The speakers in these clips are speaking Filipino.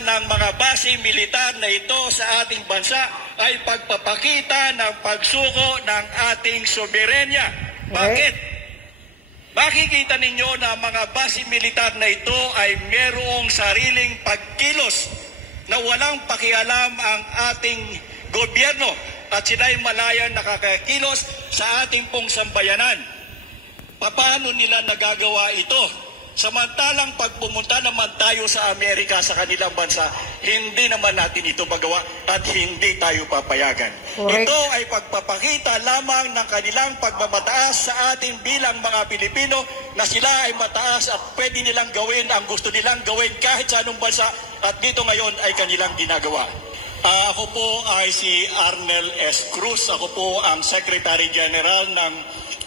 ng mga base militar na ito sa ating bansa ay pagpapakita ng pagsuko ng ating soberenya. Bakit? Makikita ninyo na mga base militar na ito ay merong sariling pagkilos na walang pakialam ang ating gobyerno at sila'y malayang nakakakilos sa ating pong sambayanan. Paano nila nagagawa ito? Samantalang pag pumunta naman tayo sa Amerika, sa kanilang bansa, hindi naman natin ito magawa at hindi tayo papayagan. Correct. Ito ay pagpapakita lamang ng kanilang pagmamataas sa atin bilang mga Pilipino na sila ay mataas at pwede nilang gawin ang gusto nilang gawin kahit sa anong bansa at dito ngayon ay kanilang ginagawa. Ako po ay si Arnel S. Cruz. Ako po ang Secretary General ng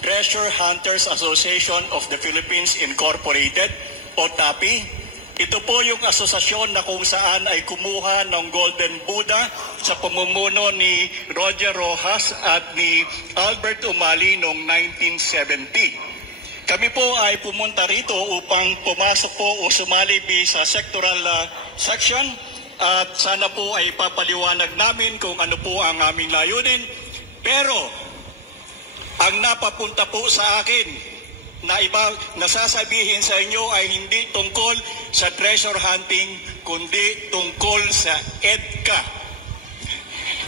Treasure Hunters Association of the Philippines Incorporated o TAPI. Ito po yung asosasyon na kung saan ay kumuha ng Golden Buddha sa pamumuno ni Roger Rojas at ni Albert Umali noong 1970. Kami po ay pumunta rito upang pumasok po o sumali sa sectoral section at sana po ay papaliwanag namin kung ano po ang aming layunin. Pero ang napapunta po sa akin na nasasabihin sa inyo ay hindi tungkol sa treasure hunting, kundi tungkol sa EDCA.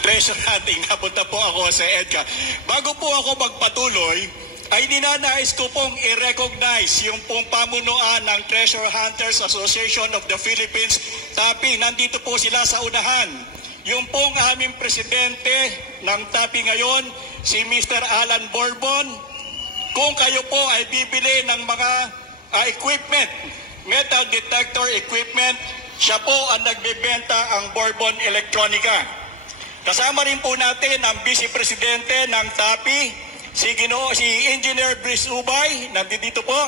Treasure hunting, napunta po ako sa EDCA. Bago po ako magpatuloy, ay ninanais ko pong i-recognize yung pong pamunuan ng Treasure Hunters Association of the Philippines, TAPI. Nandito po sila sa unahan. Yung pong aming presidente ng TAPI ngayon, si Mr. Alan Bourbon. Kung kayo po ay bibili ng mga equipment, metal detector equipment, siya po ang nagbebenta ang Bourbon Electronica. Kasama rin po natin ang Vice Presidente ng TAPI, si Engineer Brice Ubay, nandito po.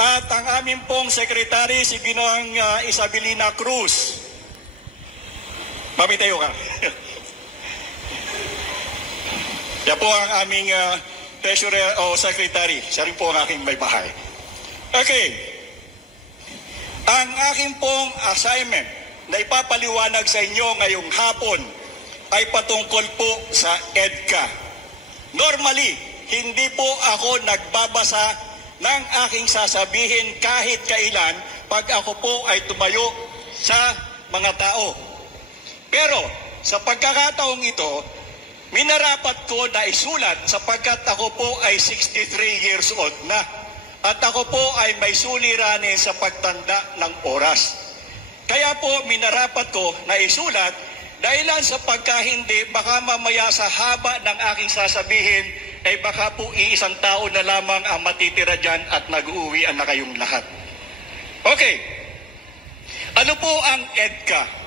At ang aming pong Secretary, si Ginoong Isabelina Cruz. Mamitayo ka. Yan po ang aming treasurer o secretary. Siya rin po ang aking may bahay. Okay. Ang aking pong assignment na ipapaliwanag sa inyo ngayong hapon ay patungkol po sa EDCA. Normally, hindi po ako nagbabasa ng aking sasabihin kahit kailan pag ako po ay tumayo sa mga tao. Pero sa pagkakataong ito, minarapat ko na isulat sapagkat ako po ay 63 years old na at ako po ay may suliranin sa pagtanda ng oras. Kaya po minarapat ko na isulat dahilan sa pagkahindi baka mamaya sa haba ng aking sasabihin ay baka po iisang tao na lamang ang matitira dyan at nag-uwian na kayong lahat. Okay. Ano po ang EDCA?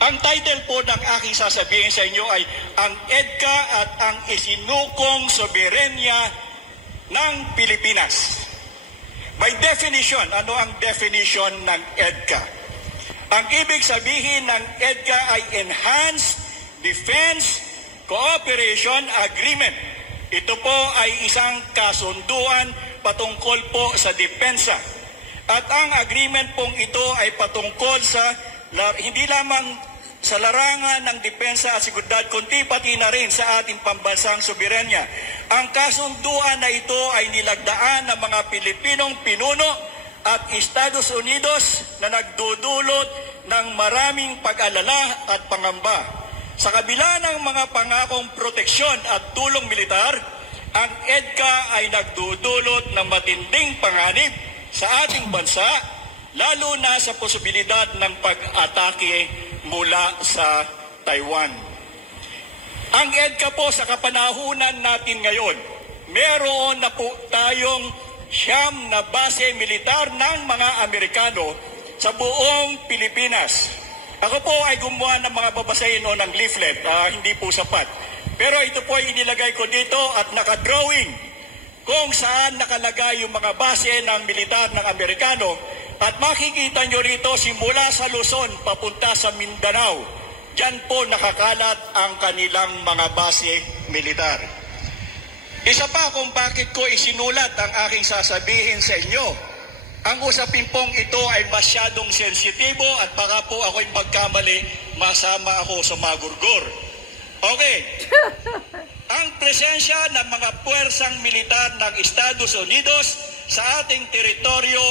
Ang title po ng aking sasabihin sa inyo ay ang EDCA at ang isinukong soberenya ng Pilipinas. By definition, ano ang definition ng EDCA? Ang ibig sabihin ng EDCA ay Enhanced Defense Cooperation Agreement. Ito po ay isang kasunduan patungkol po sa depensa. At ang agreement pong ito ay patungkol sa hindi lamang sa larangan ng depensa at seguridad, kundi pati na rin sa ating pambansang soberenya. Ang kasunduan na ito ay nilagdaan ng mga Pilipinong pinuno at Estados Unidos na nagdudulot ng maraming pag-alala at pangamba. Sa kabila ng mga pangakong proteksyon at tulong militar, ang EDCA ay nagdudulot ng matinding panganib sa ating bansa, lalo na sa posibilidad ng pag-atake mula sa Taiwan. Ang EDCA po sa kapanahunan natin ngayon, meron na po tayong 9 na base militar ng mga Amerikano sa buong Pilipinas. Ako po ay gumawa ng mga babasahin o ng leaflet, hindi po sapat. Pero ito po ay inilagay ko dito at nakadrawing kung saan nakalagay yung mga base ng militar ng Amerikano. At makikita nyo rito simula sa Luzon papunta sa Mindanao. Diyan po nakakalat ang kanilang mga base militar. Isa pa kung bakit ko isinulat ang aking sasabihin sa inyo ang usapin pong ito ay masyadong sensitibo at baka po ako'y magkamali, masama ako sa magurgur. Okay. Ang presensya ng mga puwersang militar ng Estados Unidos sa ating teritoryo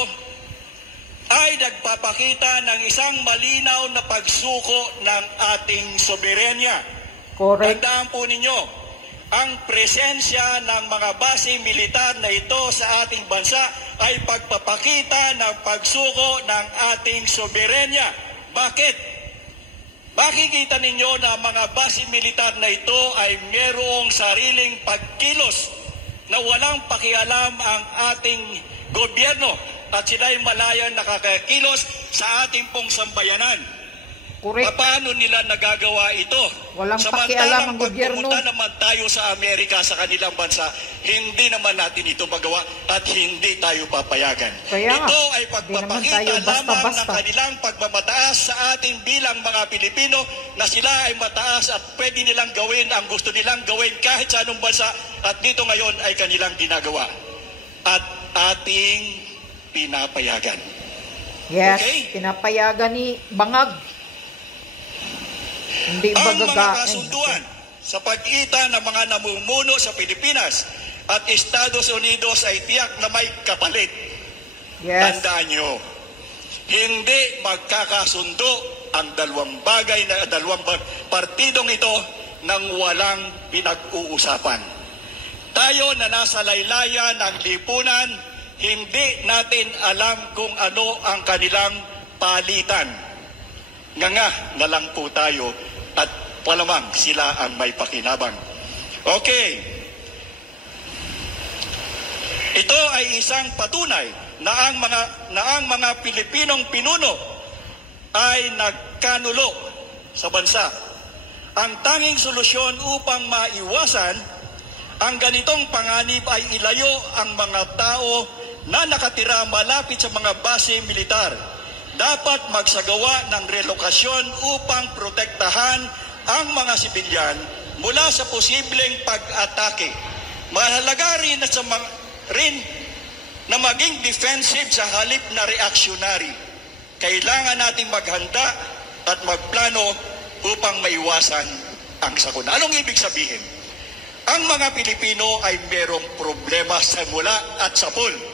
ay nagpapakita ng isang malinaw na pagsuko ng ating soberenya. Correct. Tandaan po ninyo, ang presensya ng mga base militar na ito sa ating bansa ay pagpapakita ng pagsuko ng ating soberenya. Bakit? Makikita ninyo na ang mga base militar na ito ay merong sariling pagkilos na walang pakialam ang ating gobyerno at sila'y malayang nakakakilos sa ating pong sambayanan. Correct. Paano nila nagagawa ito? Walang pakialam ang gobyerno. Pag pumunta naman tayo sa Amerika, sa kanilang bansa, hindi naman natin ito magawa at hindi tayo papayagan. Kaya ito ay pagpapakita lamang ng kanilang pagmamataas sa atin bilang mga Pilipino na sila ay mataas at pwede nilang gawin ang gusto nilang gawin kahit sa anong bansa at dito ngayon ay kanilang ginagawa. At ating pinapayagan. Yes, okay? Pinapayagan ni Bangag. Hindi ang mga kasunduan sa pagitan ng mga namumuno sa Pilipinas at Estados Unidos ay tiyak na may kapalit. Yes. Tandaan nyo, hindi magkakasundo ang dalawang partidong ito nang walang pinag-uusapan. Tayo na nasa laylayan ng lipunan, hindi natin alam kung ano ang kanilang palitan. Nga na lang po tayo at palamang sila ang may pakinabang. Okay. Ito ay isang patunay na ang mga Pilipinong pinuno ay nagkanulo sa bansa. Ang tanging solusyon upang maiwasan ang ganitong panganib ay ilayo ang mga tao na nakatira malapit sa mga base militar. Dapat magsagawa ng relokasyon upang protektahan ang mga sibilyan mula sa posibleng pag-atake. Mahalaga rin na maging defensive sa halip na reactionary. Kailangan nating maghanda at magplano upang maiwasan ang sakuna. Anong ibig sabihin? Ang mga Pilipino ay merong problema sa mula at sapul.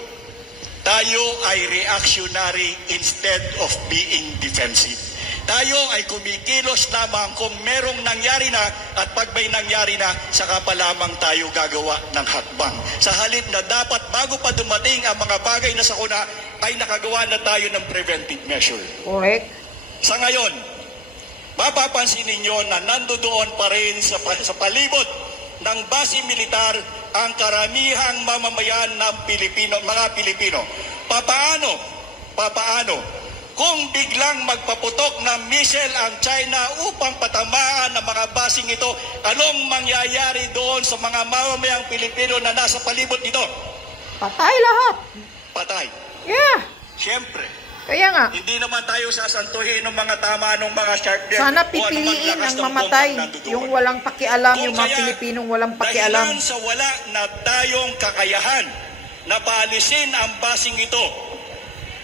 Tayo ay reactionary instead of being defensive. Tayo ay kumikilos lamang kung merong nangyari na at pag may nangyari na, saka pa lamang tayo gagawa ng hakbang. Sa halip na dapat bago pa dumating ang mga bagay na sakuna, ay nakagawa na tayo ng preventive measure. Correct. Sa ngayon, mapapansin ninyo na nandoon pa rin sa palibot ng base militar ang karamihang mamamayan ng mga Pilipino. Papaano kung biglang magpaputok ng missile ang China upang patamaan ng mga basing ito, anong mangyayari doon sa mga mamamayang Pilipino na nasa palibot nito? Patay lahat. Patay. Yeah. Siyempre. Kaya nga. Hindi naman tayo sasantuhin ng mga tama ng mga shark death. Sana pipiliin ang mamatay yung walang pakialam, yung mga Pilipinong walang pakialam. Dahilan sa wala na tayong kakayahan na paalisin ang basing ito,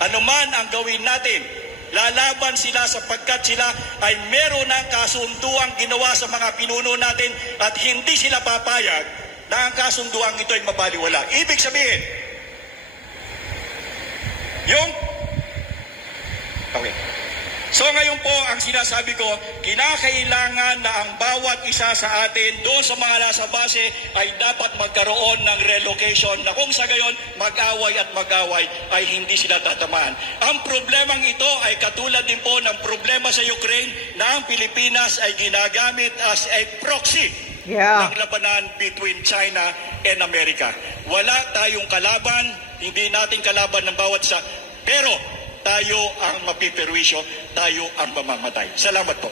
anuman ang gawin natin, lalaban sila sapagkat sila ay meron ng kasunduang ginawa sa mga pinuno natin at hindi sila papayag na ang kasunduang ito ay mabaliwala. Ibig sabihin, okay. So ngayon po, ang sinasabi ko, kinakailangan na ang bawat isa sa atin doon sa mga nasa base ay dapat magkaroon ng relocation na kung sa gayon mag-away at mag-away ay hindi sila tatamaan. Ang problemang ito ay katulad din po ng problema sa Ukraine na ang Pilipinas ay ginagamit as a proxy ng labanan between China and America. Wala tayong kalaban, hindi natin kalaban ng bawat isa, pero tayo ang mapiperwisyo, tayo ang mamamatay. Salamat po.